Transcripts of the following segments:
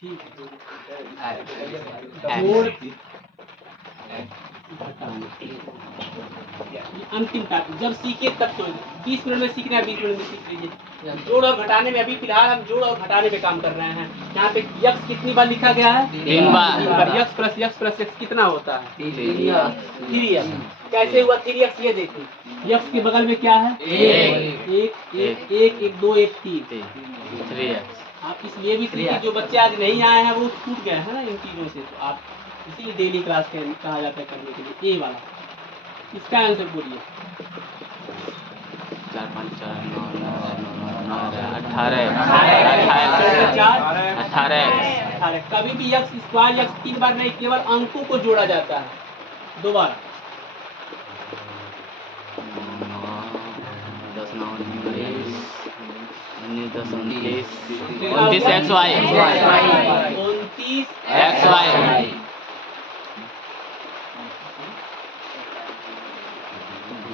ठीक है जोड़ अंतिम टाइप जब सीखे तब सोच 20 मिनट में सीखना है 20 मिनट में सीख लीजिए। जोड़ और घटाने में अभी फिलहाल हम जोड़ और घटाने पे काम कर रहे हैं। यहाँ पे यक्स कितनी बार लिखा गया है? 3 बार। यक्स प्लस यक्स कितना होता है? 3x। कैसे हुआ 3x? ये देखिए यक्स के बगल में क्या है? 1 2 1 3x। आप इसलिए भी सीखिए जो बच्चे आज नहीं आए हैं वो छूट गए हैं ना इन चीज़ों से, तो आप इसीलिए डेली क्लास कहा जाता है करने के लिए। ए वाला इसका आंसर बोलिए। 4 5 4 9 18। कभी भी यक्स स्क्वायर यक्स 3 बार नहीं, केवल अंकों को जोड़ा जाता है। दोबारा 10 9 19 10 29 29xy 29xy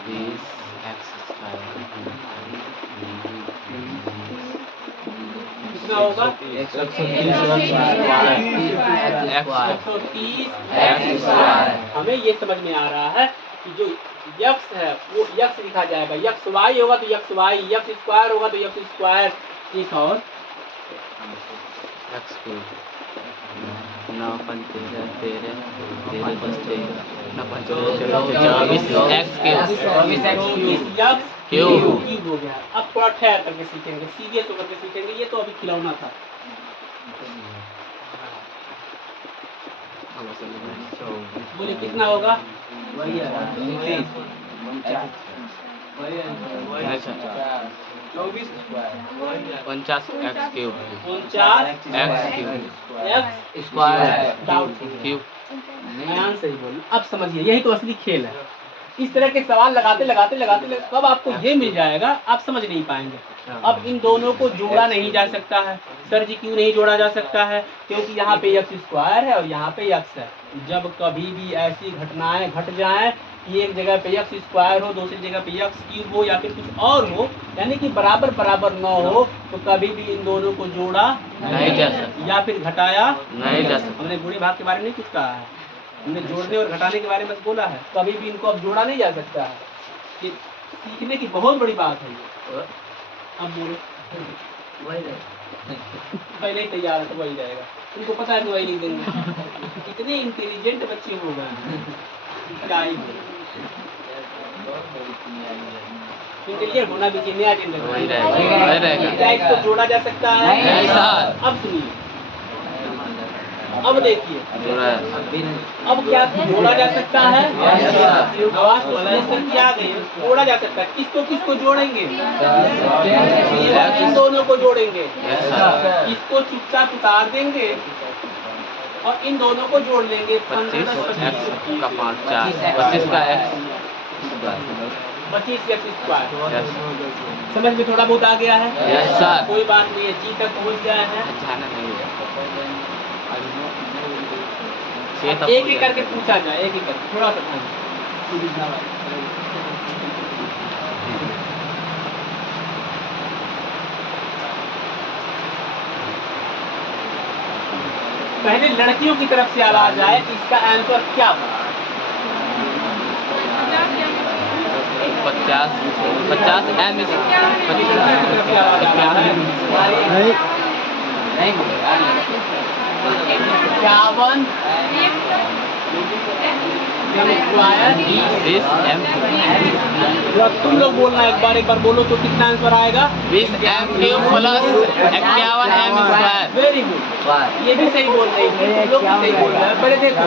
20x होगा 130x। हमें ये समझ में आ रहा है कि जो यक्स है वो यक्स लिखा जाएगा, यक्स वाई होगा तो यक्स वाई, यक्स स्क्वायर होगा तो यक्स स्क्वायर। एक और 9 5 13 13 क्यूब हो गया। अब थोड़ा ठहर करके सीखेंगे, सीरियस होकर के सीखेंगे। ये तो अभी खिलौना था। बोले कितना होगा? 49x cube 49x cube. मैं सही बोलूं। अब समझिए यही तो असली खेल है। इस तरह के सवाल लगाते कब आपको ये मिल जाएगा आप समझ नहीं पाएंगे। अब इन दोनों को जोड़ा नहीं जा सकता है। सर जी क्यों नहीं जोड़ा जा सकता है? क्योंकि यहाँ पे यक्स स्क्वायर है और यहाँ पे यक्स है। जब कभी भी ऐसी घटनाएं घट जाएं कि एक जगह पे यक्स स्क्वायर हो, दूसरी जगह पे यक्स क्यूब हो या फिर कुछ और हो, यानी कि बराबर बराबर न हो, तो कभी भी इन दोनों को जोड़ा नहीं जा सकता या फिर घटाया नहीं जा सकता। हमने गुणे भाग के बारे में नहीं कुछ कहा है, हमने जोड़ने और घटाने के बारे में बोला है। कभी भी इनको अब जोड़ा नहीं जा सकता है। ये सीखने की बहुत बड़ी बात है ये। अब बोलो पहले ही तैयार है तो वही रहेगा। उनको पता है तो वही लिख देंगे। कितने इंटेलिजेंट बच्चे हो गए। इंटेलिजेंट होना भी चाहिए। नया जनरेशन को जोड़ा जा सकता है। अब सुनिए, अब देखिए अब क्या जोड़ा जा सकता है? आवाज क्या गई? जोड़ा जा सकता है। किसको जोड़ेंगे? इन दोनों को जोड़ेंगे। इसको चुपचाप उतार देंगे और इन दोनों को जोड़ लेंगे। 25 एक्स स्क्वायर। समझ में थोड़ा बहुत आ गया है? कोई बात नहीं है, जी तक पहुँच गया है। एक एक करके पूछा जाए, एक एक करके थोड़ा सा पहले लड़कियों की तरफ से आवाज आए कि इसका आंसर क्या होगा? 50 एम 51 तुम लोग बोलना एक बार बोलो तो कितना आंसर आएगा? 20 m cube plus 51 m square. Very good, ये भी सही बोल रहे हैं, लोग भी सही बोल रहे हैं। पहले देखो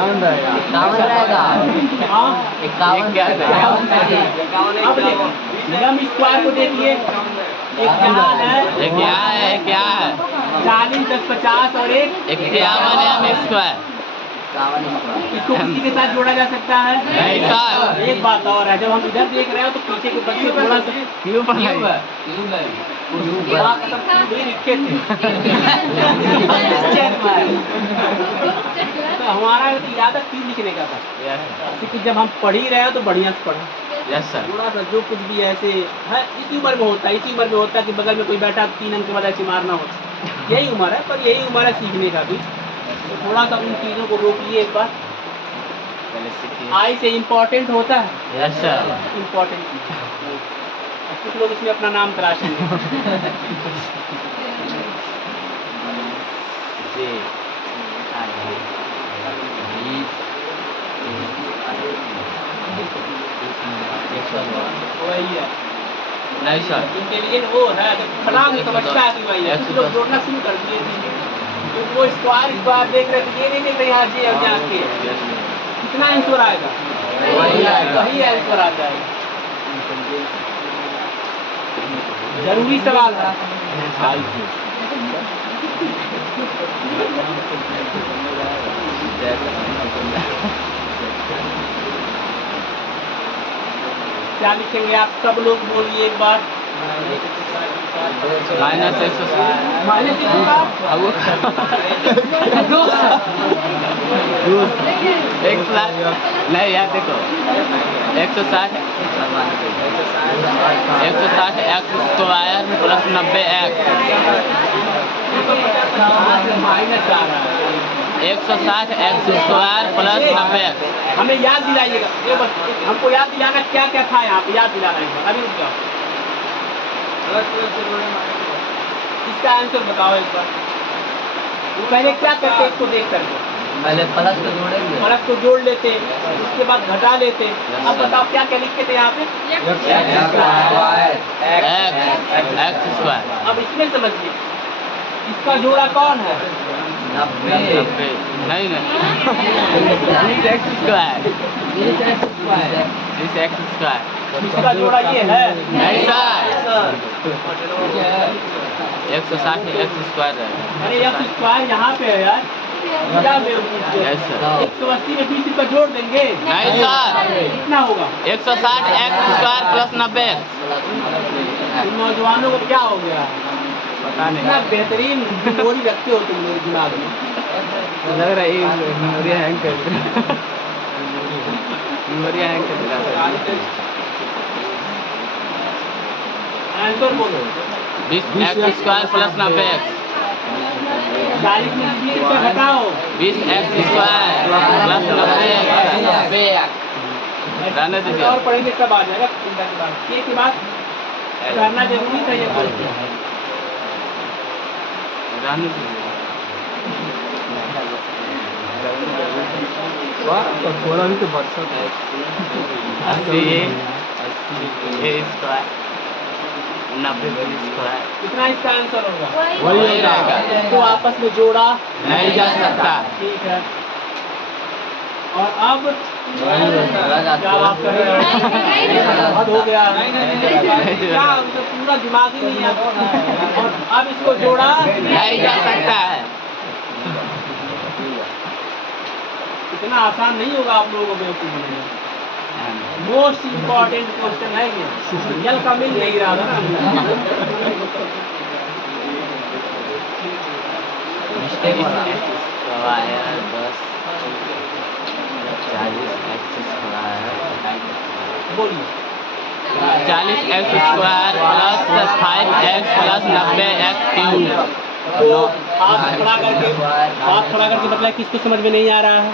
51 रहेगा। अब देखो एम स्क्वायर को देखिए, क्या है 40 10 50 और 51 एम स्क्वायर। इसको किसी के साथ जोड़ा जा सकता है? नहीं सर। एक बात और है, जब हम इधर देख रहे हैं तो पीछे के बच्चे थोड़ा सा क्यूब है तो हमारा इरादा क्यों लिखने का था? क्योंकि जब हम पढ़ ही रहे हैं तो बढ़िया से पढ़ें। Yes sir. थोड़ा सा जो कुछ भी ऐसे है इसी उम्र में होता है, इसी उम्र में होता है कि बगल में कोई बैठा 3 अंक के बाद ऐसे मारना हो, यही उम्र है, पर यही उम्र है सीखने का भी। तो थोड़ा सा उन चीज़ों को रोकिए एक बार। पहले सीखिए। आई से इम्पोर्टेंट होता है, यस सर। इम्पोर्टेंट कुछ लोग इसमें अपना नाम तराशेंगे। जी। वही है नहीं सर। इंटेलिजेंट वो है, फटाक से समझता है कि भाई है। कुछ लोग जोड़ना शुरू कर दिए थे, तो वो स्क्वायर देख रहे थे, ये नहीं देख रहे यहाँ जी और यहाँ के कितना आंसर आएगा, वही आंसर आ जाएगा। जरूरी सवाल है। क्या लिखेंगे आप सब लोग बोलिए एक बार। माइनस -1 एक लाख नहीं यार देखो 160 x square plus 90 x minus आ रहा है। 160 एक्स स्क्वायर प्लस 90 एक्स। हमें याद दिलाइएगा, ये बस हमको याद दिलाना क्या क्या था यहाँ पे, याद दिलाना है। अभी रुक जाओ, इसका आंसर बताओ एक बार। वो पहले क्या करते इसको देख करके, पहले प्लस को जोड़ेंगे, प्लस को जोड़ लेते, उसके बाद घटा लेते। अब बताओ क्या क्या लिखते थे यहाँ पे, एक्स स्क्वायर। अब इसमें समझिए इसका जोड़ा कौन है, 90 नहीं x square. This x square. इसका जोड़ा ये है। नहीं सर 160 एक्स स्क्वायर है। अरे एक्स स्क्वायर यहाँ पे है यार, क्या बेवकूफ है। Yes sir. 180 में 20 रुपये जोड़ देंगे, नहीं सर कितना होगा, 160 एक्स स्क्वायर प्लस 90 एक्स। इन नौजवानों को क्या हो गया, पता इतना बेहतरीन मेमोरी रखते हो तुम लोग दिमाग में। लग रहा है मेमोरी हैंग कर मेमोरी हैंग कर। आंसर बोलो। 20 एक्स स्क्वायर प्लस 90 एक्स। 40 में 20 रुपये घटाओ, 20 एक्स स्क्वायर प्लस 90 एक्स। रहने दीजिए। और पढ़ेंगे सब आ जाएगा चिंता के बाद, ये के बाद करना जरूरी था ये कोर्स। रहने दीजिए। थोड़ा भी तो बरसा है। 80 ए स्क्वायर 90 बी स्क्वायर। कितना इसका आंसर होगा, वही रहेगा। इसको आपस में जोड़ा नहीं जा सकता। ठीक है। और अब क्या बात कर रहे हो, हद हो गया, क्या मतलब पूरा दिमाग ही नहीं आता। और अब इसको जोड़ा नहीं जा सकता है। इतना आसान नहीं होगा आप लोगों को बेवकूफ बनाना। मोस्ट इम्पोर्टेंट क्वेश्चन है ये, जल का मिल नहीं रहा था ना। मिस्टेक हो रहा है। स्क्वायर 10 40 एक्स स्क्वायर बोलिए 40 x square plus 5 x plus 90 x cube. तो हाथ खड़ा करके बतलाए किसको समझ में नहीं आ रहा है।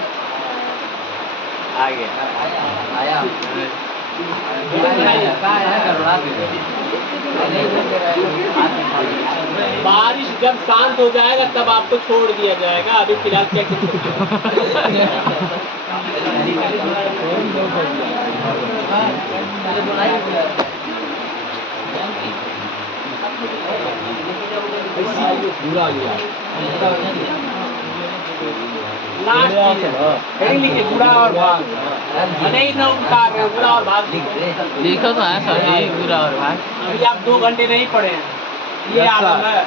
आगे आया बारिश जब शांत हो जाएगा तब आपको छोड़ दिया जाएगा, अभी फिलहाल क्या हेडिंग लिखिए गुड़ा और भाग, नहीं न उतार रहे गुड़ा और भाग लिखो तो है सर जी पूरा और भाग। अभी आप 2 घंटे नहीं पढ़े हैं, ये आलम है।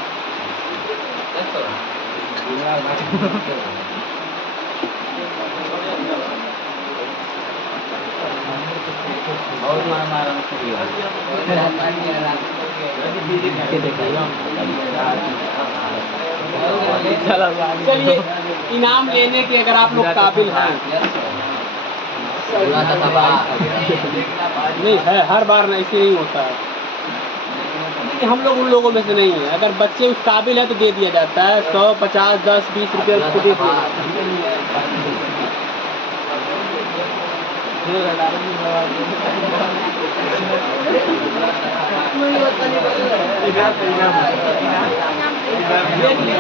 चलिए इनाम लेने के अगर आप लोग काबिल हैं नहीं है, हर बार ना ऐसे नहीं होता है। देखिए हम लोग उन लोगों में से नहीं है, अगर बच्चे उस काबिल है तो दे दिया जाता है, 100, 50, 10, 20 रुपये उसको दे दिया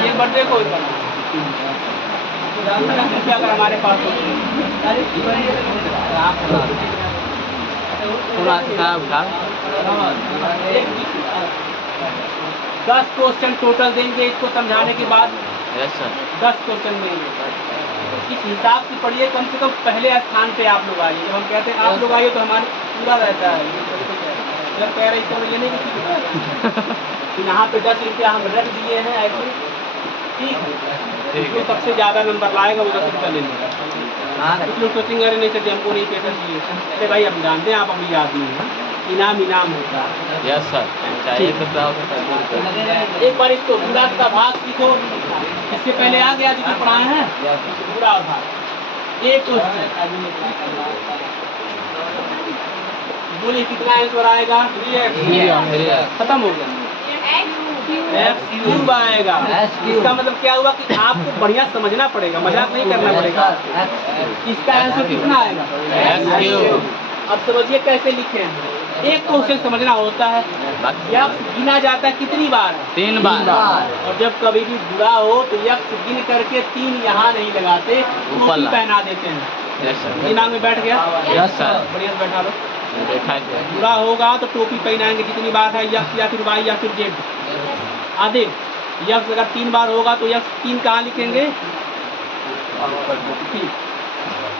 ये बर्थडे को अगर हमारे पास थोड़ा सा उठा 10 क्वेश्चन टोटल देंगे इसको समझाने के बाद। यस सर 10 क्वेश्चन देंगे, इस हिसाब से पढ़िए, कम से कम पहले स्थान पे आप लोग आइए। जब हम कहते हैं आप लोग आइए तो हमारे पूरा रहता है। जब कह रहे इसका ये नहीं कि यहाँ पे 10 रुपया हम रख दिए हैं ऐसे, ठीक है। जो सबसे ज़्यादा नंबर लाएगा वो 10 रुपया ले लेगा। कुछ लोग सोचेंगे अरे नहीं सर हमको नहीं पैसा चाहिए, अरे भाई हम जानते हैं आप अपनी आदमी हैं, इनाम होता है। यस सर चाहिए तो क्या होता है। एक बार इसको बुरा का भाग सीखो, इससे पहले आ गया जो पढ़ाए हैं बुरा भाग। एक क्वेश्चन बोलिए कितना आंसर आएगा? खत्म हो गया, एक्स क्यूब आएगा। इसका मतलब क्या हुआ कि आपको बढ़िया समझना पड़ेगा, मजाक नहीं करना पड़ेगा। इसका आंसर कितना आएगा? X cube. अब समझिए कैसे लिखे हैं। एक क्वेश्चन समझना होता है, यक्स गिना जाता है कितनी बार? 3 बार। और जब कभी भी बुरा हो तो यक्स गिन करके 3 यहाँ नहीं लगाते, टोपी पहना देते हैं। यस सर दिमाग में बैठ गया? यस सर बढ़िया बैठा लो। बैठा है। बुरा होगा तो टोपी पहनाएंगे, कितनी बार है? यक्स या फिर वाई या फिर जेड आधे। यक्स अगर 3 बार होगा तो यक्स 3 कहाँ लिखेंगे?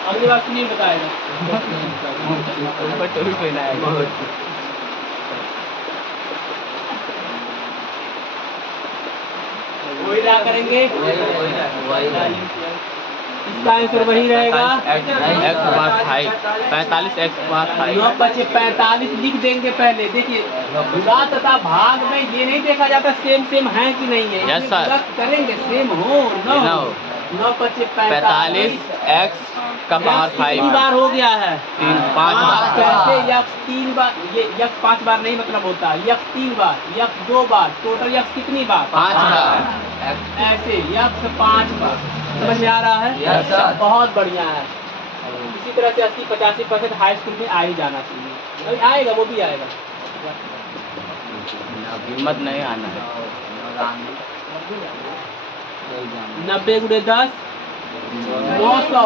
अगली बार सुनील बताएगा। टोपी पहनाएगा। वही क्या करेंगे? इसका आंसर वही रहेगा। एक्स बार 5 45 एक्स बार 5। 9 बचे 45 लिख देंगे पहले। देखिए गुणा तथा भाग में ये नहीं देखा जाता सेम है कि नहीं है। यस सर करेंगे सेम हो न हो। 9 बचे 45 एक्स का पावर 5 बार हो गया है। 5 बार। कैसे? यक्स 3 बार, ये यक्स 5 बार नहीं मतलब होता, यक्स 3 बार, यक्स 2 बार, टोटल यक्स कितनी बार? 5 बार। ऐसे यक्स 5 बार। समझ में आ रहा है? Yes sir. बहुत बढ़िया है। इसी तरह से 80-85% हाई स्कूल में आ ही जाना चाहिए। अभी आएगा, वो भी आएगा। हिम्मत नहीं आना है। 90 गुणे 10 900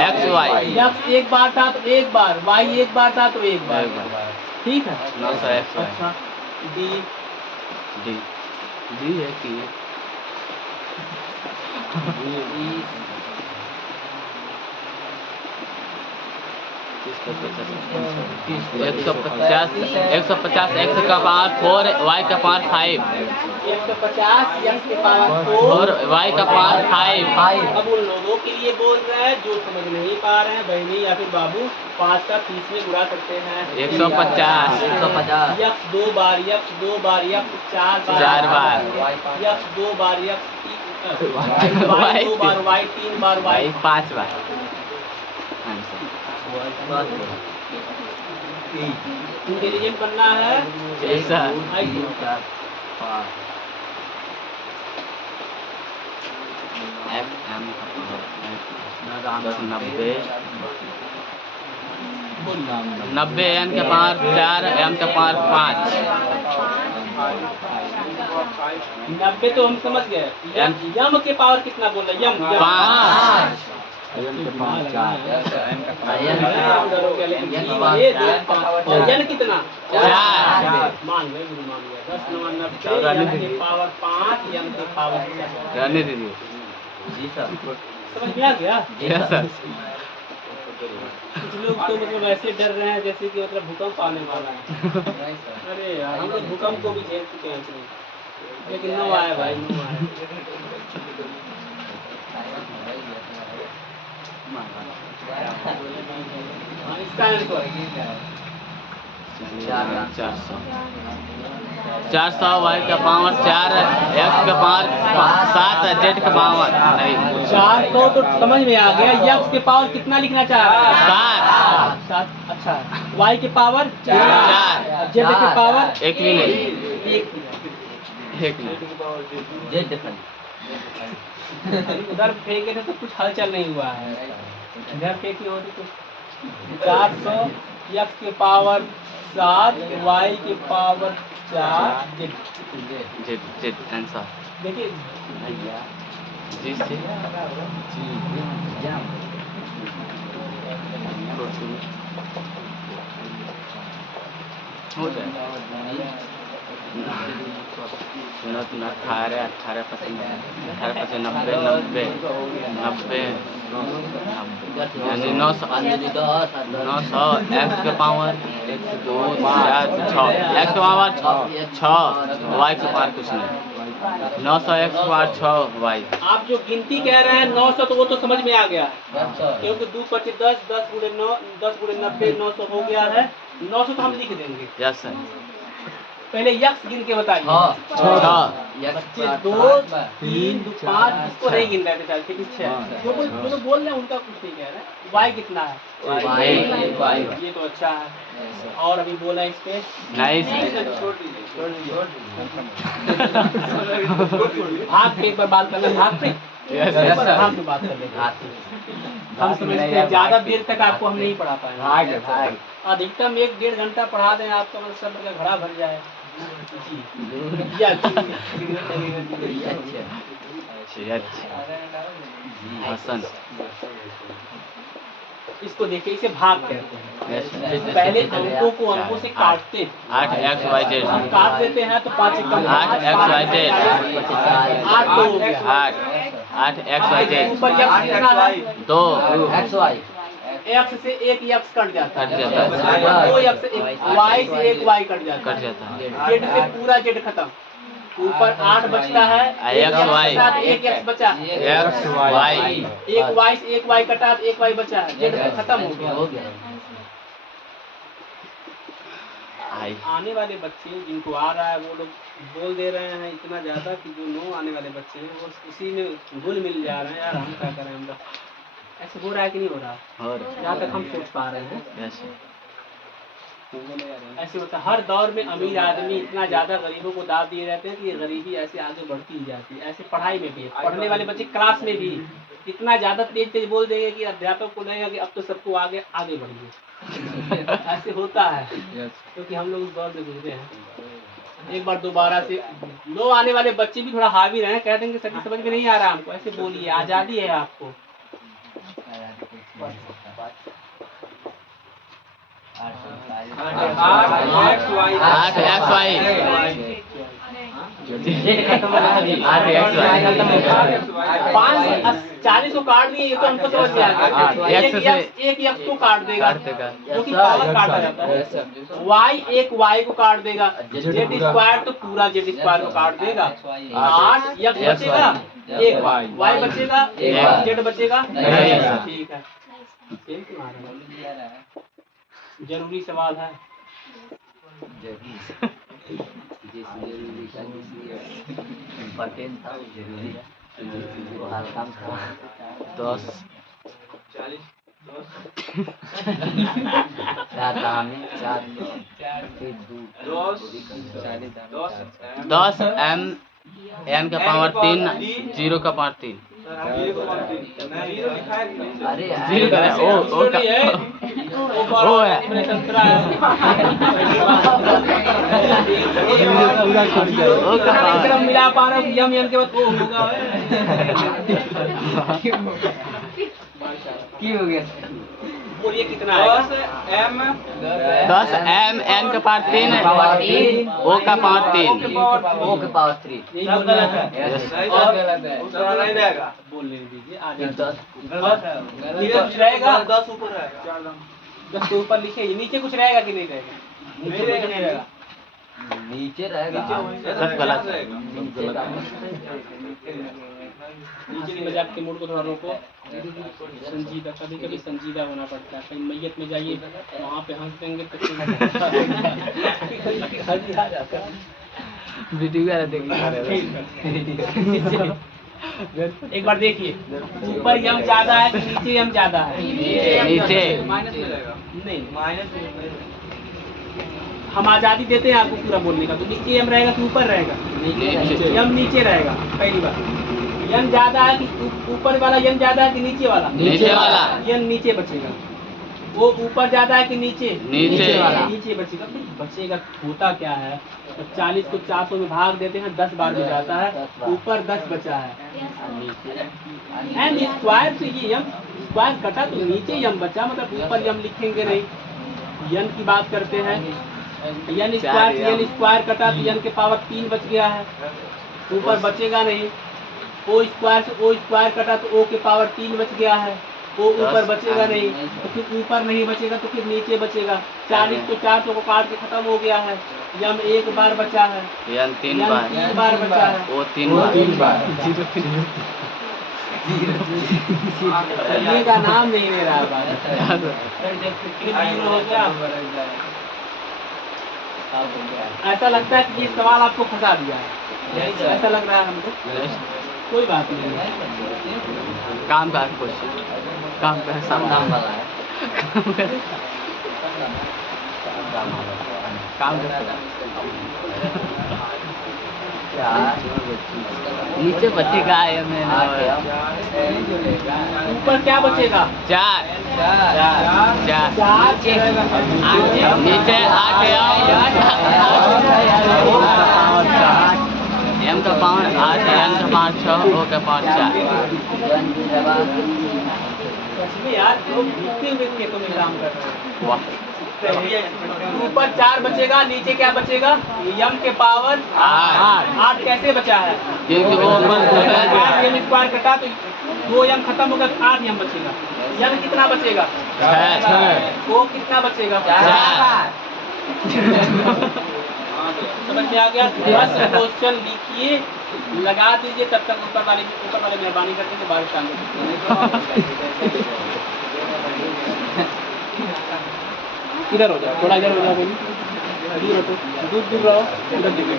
एक्स वाई। यक्स एक बार था तो एक बार, वाई एक बार था तो एक बार। ठीक है 900 एक्स वाई। अच्छा डी डी डी है कि 150 एक्स का पावर 4 वाई का पावर 5। 150 यक्स के पावर 4 और वाई का पावर 5। अब उन लोगों के लिए बोल रहे हैं जो समझ नहीं पा रहे हैं, बहनी या फिर बाबू, 5 का 30 में गुणा करते हैं। 150 यक्स 2 बार, यक्स 2 बार, यक्स 4 बार, यक्स 2 बार, यक्स 3 वाई 2 बार, वाई 3 बार, वाई 5 बार। इंटेलिजेंट बनना है। ऐसा FM 90 एन के पावर 4 एम के पावर 5। 90 तो हम समझ गए। यम के पावर कितना बोल रहे? यम 5। यन कितना? 4 मान गए, गुरु मान गया। 10 9 90 यम के पावर 5 यम के पावर 4। रहने दीजिए। जी सर। समझ में आ गया? Yes sir. कुछ लोग तो मतलब ऐसे डर रहे हैं जैसे कि मतलब भूकंप आने वाला है। अरे यार हम लोग भूकंप को भी झेल चुके हैं, लेकिन नो आया भाई, नो आया। इसका आंसर 400। 400 y का पावर 4 x का पावर 7 z का पावर नहीं 400 तो समझ में आ गया। यक्स के पावर कितना लिखना चाह रहा है? 7 7। अच्छा, y के पावर 4 z के पावर एक भी नहीं 1। एक नहीं जेड खाली उधर फेंके थे तो कुछ हलचल नहीं हुआ है, इधर फेंकी हो तो कुछ। 400 x के पावर 7 y के पावर 4 z z आंसर देखिए जी से हो जाए 18 यानी 900 x के पावर 2 4 6 x के पावर 6 y के पावर कुछ नहीं 900 x के पावर 6 y। आप जो गिनती कह रहे हैं 900 तो वो तो समझ में आ गया है, क्योंकि 2 × 10 10 × 9 10 × 90 900 हो गया है। 900 तो हम लिख देंगे। यस सर पहले यक्स गिन के बताइए। 6 बच्चे 2 3 2 5 इसको नहीं गिन रहे थे, लेकिन 6 जो बोल रहे हैं उनका कुछ नहीं कह रहे हैं। y कितना है? ये तो अच्छा है। और अभी बोला इस पे नाइस भाग पे एक बार बात करना, भाग पे भाग पे बात कर लेंगे। हम समझते हैं ज्यादा देर तक आपको हम नहीं पढ़ा पाएंगे, अधिकतम 1-1.5 घंटा पढ़ा दें आपका मतलब सब का घड़ा भर जाए। हसन इसको देखिए, इसे भाग कहते हैं। पहले अंकों को अंकों से काटते हैं। 8 x y z हम काट देते हैं तो 5 कम 8 x y z 8 तो हो गया। 8 x y z ऊपर यक्स कितना है? 2 एक्स वाई एक्स से एक यक्स कट जाता है, कट जाता है 2 यक्स वाई से एक वाई कट जाता कट है, जाता है जेड से पूरा जेड खत्म। ऊपर 8 बचता है, एक्स वाई एक एक्स बचा, x y एक वाई से एक वाई कटा, एक वाई बचा है, जेड खत्म हो गया। आई आने वाले बच्चे जिनको आ रहा है वो लोग बोल दे रहे हैं इतना ज्यादा कि जो 9 आने वाले बच्चे हैं वो उसी में घुल मिल जा रहे हैं। यार हम क्या करें, हम लोग ऐसे हो रहा है कि नहीं हो रहा? और जहाँ तक हम सोच पा रहे हैं यस ऐसे होता है। हर दौर में अमीर आदमी इतना ज्यादा गरीबों को दाव दिए रहते हैं कि ये गरीबी ऐसे आगे बढ़ती ही जाती है। ऐसे पढ़ाई में भी, पढ़ने वाले बच्चे क्लास में भी इतना ज्यादा तेज तेज बोल देंगे कि अध्यापक को लगेगा कि अब तो सबको आगे आगे बढ़िए। ऐसे होता है क्योंकि हम लोग उस दौर में गुजरे हैं। एक बार दोबारा से 9 आने वाले बच्चे भी थोड़ा हावी रहे, कह देंगे सर समझ में नहीं आ रहा हमको, ऐसे बोलिए, आजादी है आपको। 8 x y पाँच 40 को काट दिए, ये तो हमको समझ में आ गया। एक यक्स को काट देगा जो कि पावर काटा जाता है, y एक y को काट देगा, जेड स्क्वायर तो पूरा जेड स्क्वायर को काट देगा। 8 यक्स बचेगा, एक y बचेगा, जेड बचेगा। ठीक है, जरूरी सवाल है। इम्पोर्टेंट था, जरूरी है, हल्का था। 10 चार हमें 4 फिर 10 m n का पावर 3 0 का पावर 3 अरे जीरो का है, ओ है ओ का पावर मिला पा रहा हूँ, यम यम के बाद ओ होगा। की हो गया? बोलिए कितना है? 10 m n का पावर 3 o का पावर 3 ओ के पावर 3 यही गलत है। गलत बोल दीजिए आगे। 10 नीचे कुछ रहेगा? 10 ऊपर है, 10 के ऊपर लिखे, नीचे कुछ रहेगा कि नहीं रहेगा? नीचे कुछ नहीं रहेगा, नीचे रहेगा, सब गलत है। नीचे की मजाक के मूड को थोड़ा रोको, संजीदा। कभी कभी संजीदा होना पड़ता है। कहीं मैयत में जाइए वहाँ पे हंस देंगे तो हंसी आ जाता है। वीडियो वाला देख एक बार देखिए, ऊपर यम ज्यादा है कि नीचे यम ज्यादा है? नीचे। नहीं, हम आजादी देते हैं आपको पूरा बोलने का, तो नीचे यम रहेगा कि ऊपर रहेगा? नीचे। यम नीचे रहेगा। पहली बात, यम ज्यादा है कि ऊपर वाला यम ज्यादा है कि नीचे वाला? नीचे वाला। यम नीचे बचेगा। वो ऊपर ज्यादा है कि नीचे? नीचे वाला। नीचे बचेगा। तो बचेगा होता क्या है, तो 40 को 400 में भाग देते हैं, 10 बार में जाता है, ऊपर 10 बचा है। एंड स्क्वायर से ये यम स्क्वायर कटा तो नीचे यम बचा, मतलब ऊपर यम लिखेंगे नहीं। यन की बात करते हैं, यन स्क्वायर कटा तो यन के पावर 3 बच गया है, ऊपर बचेगा नहीं। ओ स्क्वायर से ओ स्क्वायर कटा तो ओ के पावर 3 बच गया है, वो ऊपर बचेगा नहीं। तो फिर ऊपर नहीं बचेगा तो फिर नीचे बचेगा। 40 को 400 को काट के खत्म हो गया है। यम एक बार बचा है, यम 3 यम बार। 3 बार बचा है। वो 3 बार। ये का नाम नहीं ले रहा है बात। हो गया। ऐसा लगता है कि ये सवाल आपको फंसा दिया है, ऐसा लग रहा है हमको। कोई बात नहीं है, काम का क्वेश्चन, काम का सब नाम वाला है। काम का नीचे बचेगा ऊपर क्या बचेगा? 4 4 नीचे 8 एम का पावर 8, एम का पावर 6, ओ का पावर 4। सच में यार, लोग बीते हुए खेतों में काम कर रहे हैं। वाह। ऊपर 4 बचेगा, नीचे क्या बचेगा? यम के पावर 8 कैसे बचा है? क्योंकि वो यम स्क्वायर कटा तो 2 यम खत्म होगा, 8 यम बचेगा। यम कितना बचेगा? 6। वो कितना बचेगा? 4। समझ में आ गया? बस क्वेश्चन लिखिए, लगा दीजिए, तब तक ऊपर वाले मेहरबानी करके के बारिश आने। इधर हो जाओ, थोड़ा इधर हो जाओ, बोलिए। दूर हटो, दूर रहो, इधर देखो।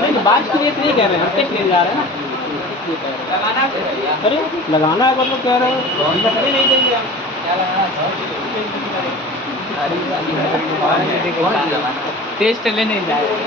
नहीं तो बात के लिए नहीं कह रहे हैं, टेस्ट ले जा रहे हैं ना। अरे लगाना है मतलब कह रहे हो, लगने नहीं देंगे हम। टेस्ट लेने नहीं जा रहे हैं।